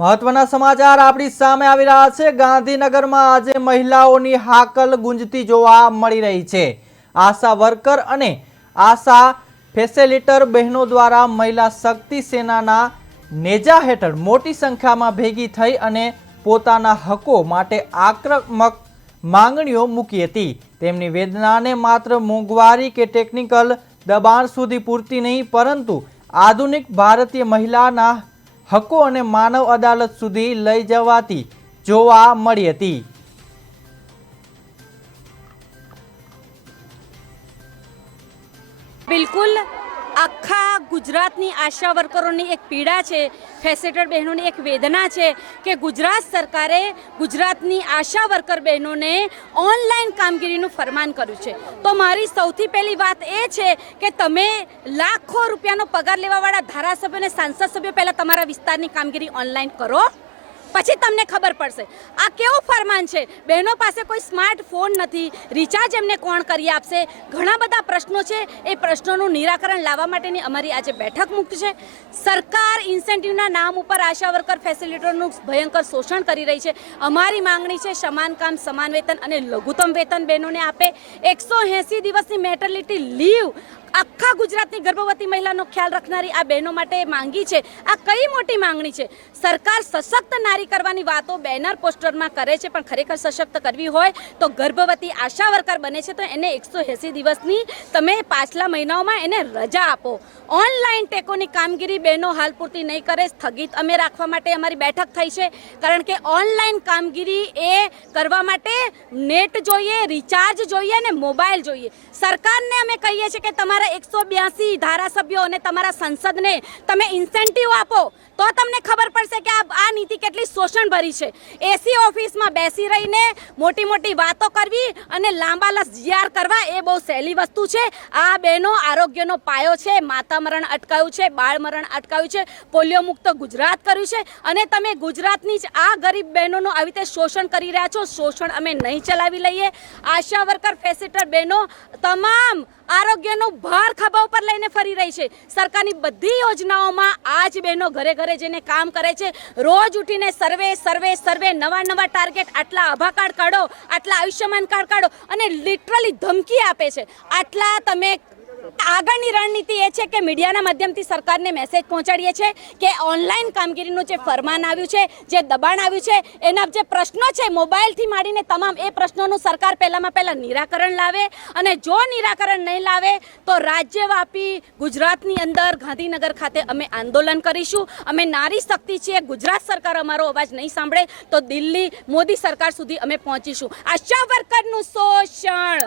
મહત્વના સમાચાર આપણી સામે આવી રહ્યા છે. ગાંધીનગરમાં આજે મહિલાઓની હાકલ ગુંજતી જોવા મળી રહી છે. આશા વર્કર અને આશા ફેસિલિટર બહેનો દ્વારા મહિલા શક્તિ સેનાના નેજા હેઠળ મોટી સંખ્યામાં ભેગી થઈ અને પોતાના હકો માટે આક્રમક માંગણીઓ મૂકી હતી. તેમની વેદનાને માત્ર મોંઘવારી કે ટેકનિકલ દબાણ સુધી પૂરતી નહીં, પરંતુ આધુનિક ભારતીય મહિલાના હકો અને માનવ અદાલત સુધી લઈ જવાતી જોવા મળી હતી. બિલકુલ આખા ગુજરાતની આશા વર્કરોની એક પીડા છે, ફેસેટર બહેનોની એક વેદના છે કે ગુજરાત સરકારે ગુજરાતની આશા વર્કર બહેનોને ઓનલાઈન કામગીરીનું ફરમાન કર્યું છે. તો મારી સૌથી પહેલી વાત એ છે કે તમે લાખો રૂપિયાનો પગાર લેવાવાળા ધારાસભ્યો અને સાંસદ સભ્યો પહેલાં તમારા વિસ્તારની કામગીરી ઓનલાઈન કરો. પછી તમને ખબર પડશે. આ કેવું ફરમાન છે? બહેનો પાસે કોઈ સ્માર્ટ ફોન નથી. રિચાર્જ એમને કોણ કરી આપશે? ઘણા બધા પ્રશ્નો છે. એ પ્રશ્નોનું નિરાકરણ લાવવા માટેની અમારી આજે બેઠક મુક્ત છે. સરકાર ઇન્સેન્ટિવના નામ ઉપર આશા વર્કર ફેસિલિટરનું ભયંકર શોષણ કરી રહી છે. અમારી માંગણી છે સમાન કામ, સમાન વેતન અને લઘુત્તમ વેતન બહેનોને આપે. એકસો એંસી દિવસની મેટર્નિટી લીવ આખા ગુજરાતની ગર્ભવતી મહિલાનો ખ્યાલ રાખનારી આ બહેનો માટે માંગી છે. આ કઈ મોટી માંગણી છે? સરકાર સશક્ત નારી કરવાની વાતો બેનર પોસ્ટરમાં કરે છે, પણ ખરેખર સશક્ત કરવી હોય તો ગર્ભવતી આશા વર્કર બને છે, તો એને એકસો એંસી દિવસની તમે પાછલા મહિનાઓમાં એને રજા આપો. ઓનલાઈન ટેકોની કામગીરી બહેનો હાલ પૂરતી નહીં કરે, સ્થગિત અમે રાખવા માટે અમારી બેઠક થઈ છે. કારણ કે ઓનલાઈન કામગીરી એ કરવા માટે નેટ જોઈએ, રિચાર્જ જોઈએ અને મોબાઈલ જોઈએ. સરકારને અમે કહીએ છીએ કે તમારા એકસો બ્યાસી ધારાસભ્યો અને તમારા સંસદને તમે ઇન્સેન્ટિવ આપો, તો તમને ખબર પડશે કે આ આ નીતિ કેટલી શોષણ ભરી છે. એસી ઓફિસમાં બેસી રહીને મોટી મોટી વાતો કરવી અને લાંબા લસ જીઆર કરવા એ બહુ સહેલી વસ્તુ છે. આ બહેનો આરોગ્યનો પાયો છે, માતા મરણ અટકાયું છે, બાળ મરણ અટકાયું છે, પોલિયો મુક્ત ગુજરાત કર્યું છે અને તમે ગુજરાતની જ આ ગરીબ બહેનોનું આવી રીતે શોષણ કરી રહ્યા છો. શોષણ અમે નહીં ચલાવી લઈએ. આશા વર્કર, ફેસિટર બહેનો, તમામ આરોગ્યનો ભાર ખભા ઉપર લઈને ફરી રહી છે. સરકારની બધી યોજનાઓમાં આજ બહેનો ઘરે ઘરે જઈને કામ કરે છે. રોજ ઉઠીને સર્વે સર્વે સર્વે, નવા નવા ટાર્ગેટ, આટલા આભા કાર્ડ કાઢો, આટલા આયુષ્યમાન કાર્ડ કાઢો અને લિટરલી ધમકી આપે છે. આટલા તમે આગળની રણનીતિ એ છે કે મીડિયાના માધ્યમથી સરકારને મેસેજ પહોંચાડીએ છીએ કે ઓનલાઈન કામગીરીનું જે ફરમાન આવ્યું છે, જે દબાણ આવ્યું છે, એના જે પ્રશ્નો છે, મોબાઈલથી માંડીને તમામ એ પ્રશ્નોનું સરકાર પહેલામાં પહેલાં નિરાકરણ લાવે અને જો નિરાકરણ નહીં લાવે તો રાજ્યવ્યાપી ગુજરાતની અંદર ગાંધીનગર ખાતે અમે આંદોલન કરીશું. અમે નારી શક્તિ છીએ, ગુજરાત સરકાર અમારો અવાજ નહીં સાંભળે તો દિલ્હી મોદી સરકાર સુધી અમે પહોંચીશું. આશા વર્કરનું શોષણ.